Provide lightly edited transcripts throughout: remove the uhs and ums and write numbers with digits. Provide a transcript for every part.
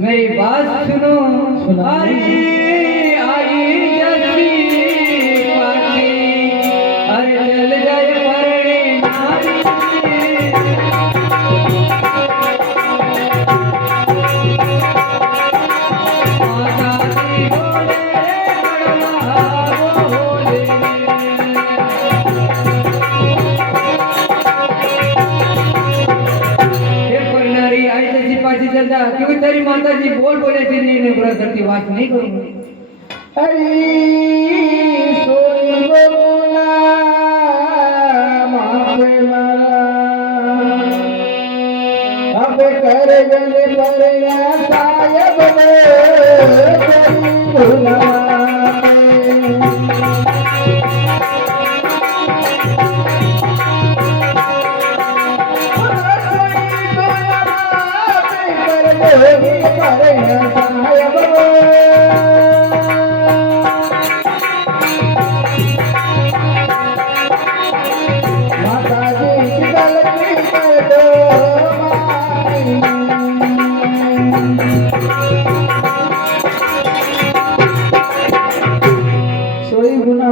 मेरी बात सुनो सुनाई आई जैसी पाखी अरे चल जाए परणे नारी माता दी बोले बड़वा बोले आई तशी पाठी चलता क्योंकि तेरी माता जी बोल बोले थी नहीं बुरा करती बात नहीं करूंगी सोई बोलना माफे मारा अब कर गले पर सायब भूला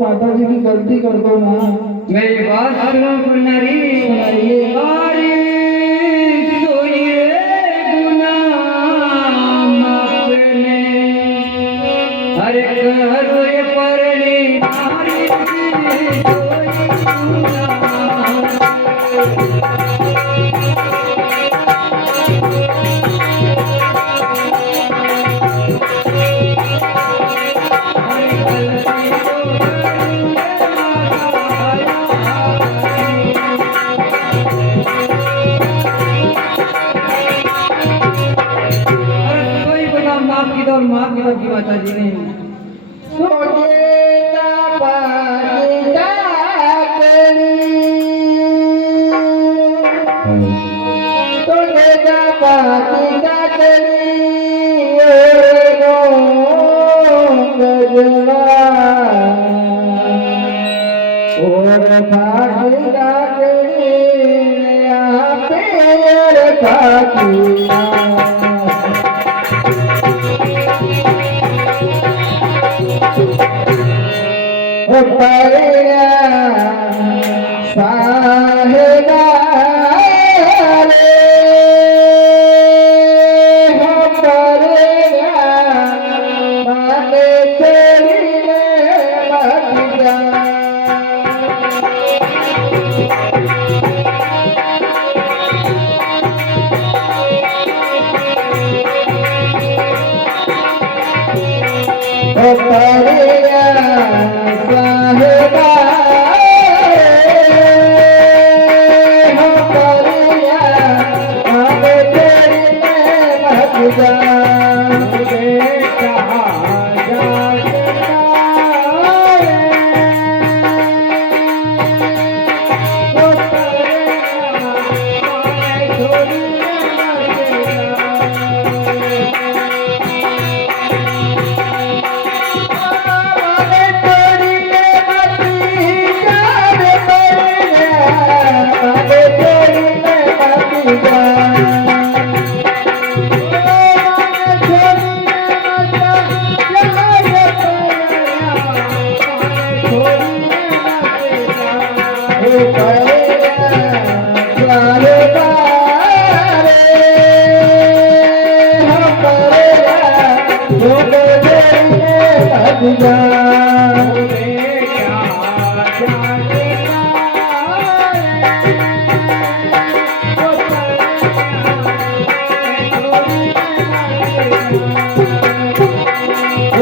माताजी की गलती कर दो माँ मेरी बात सुनो पुनारी सुनाइए हर हर परणी नारी माफ की माता जी ने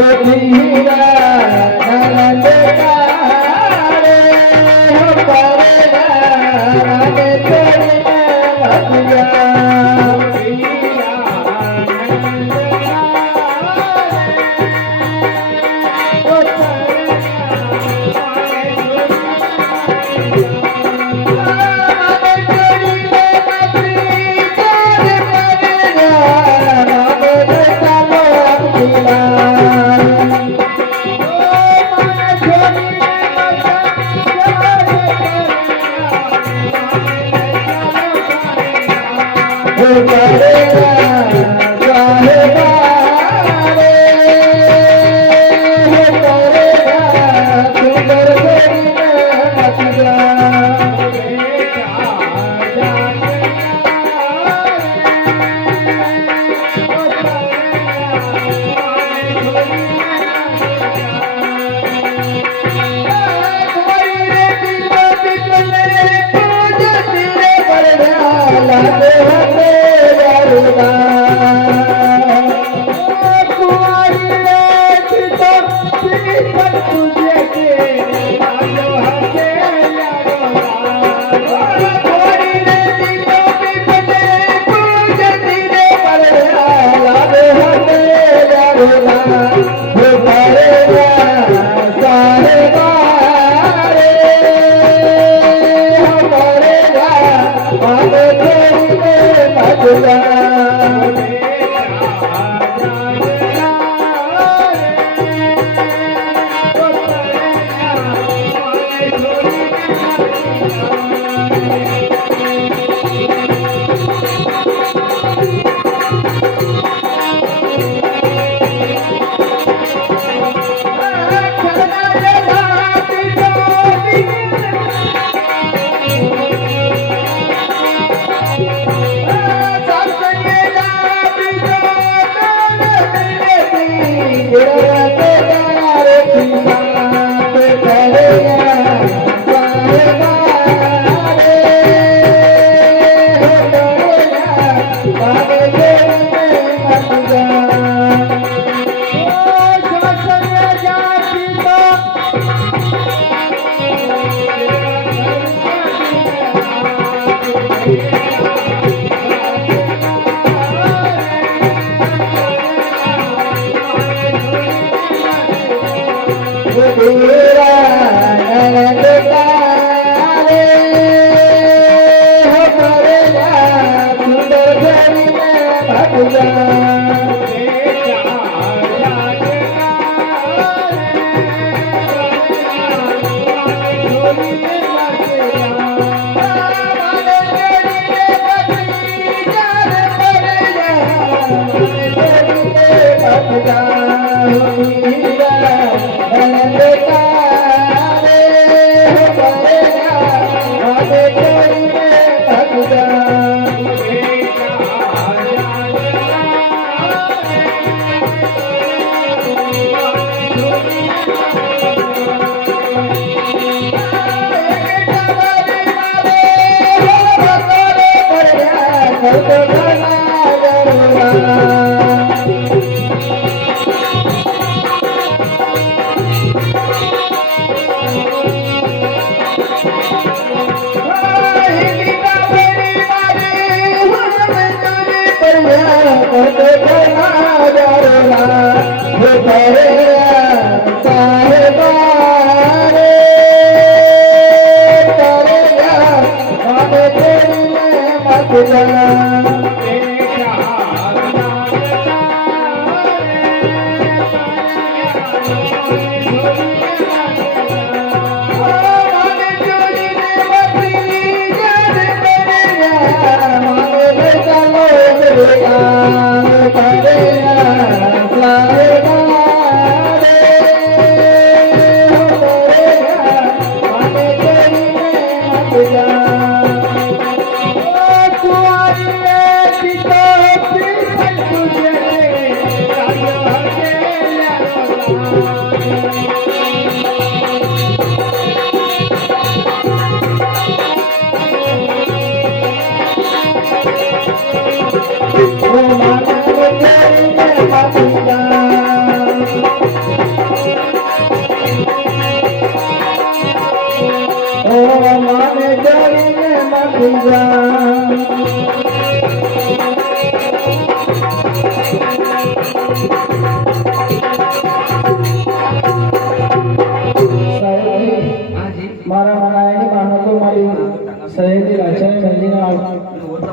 Oh,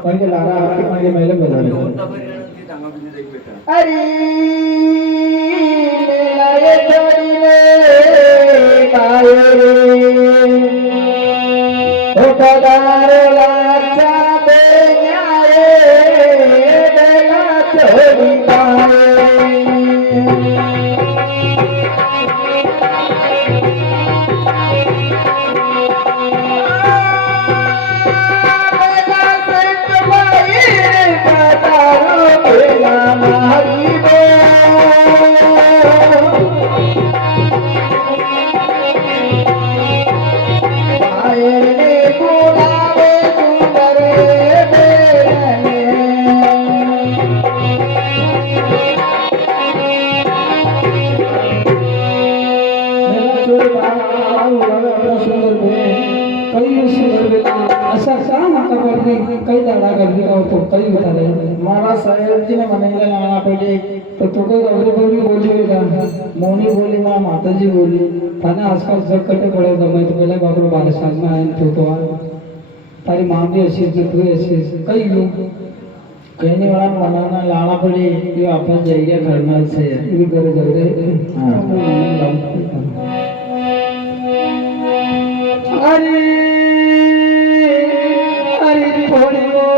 म्हणजे लाडा आपली म्हणजे महिला बजावली अरे मेलाये छोडीने माये ओ पदारलाचा बेन्याये बेला छोडी माये कई दाड़ा गर्दी का तो कई बता रहे मारा साहेब जी ने मनेगा लाना पड़े तो तुको गौरी बोली बोलेगा मोनी बोली माँ माता जी बोली थाने आसपास जग कटे पड़े तो मैं तो पहले बाबू बादशाह में आए तो तारी माँ भी ऐसी तू ऐसी कई लोग कहने वाला मनाना लाना पड़े ये वापस जाइए करना से ये करे जा रहे अरे अरे थोड़ी हो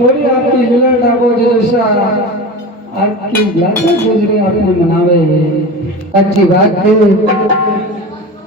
थोड़ी आपकी झूला डाबो जैसा आपकी लाखों गुजरे आपने मनावे अच्छी बात है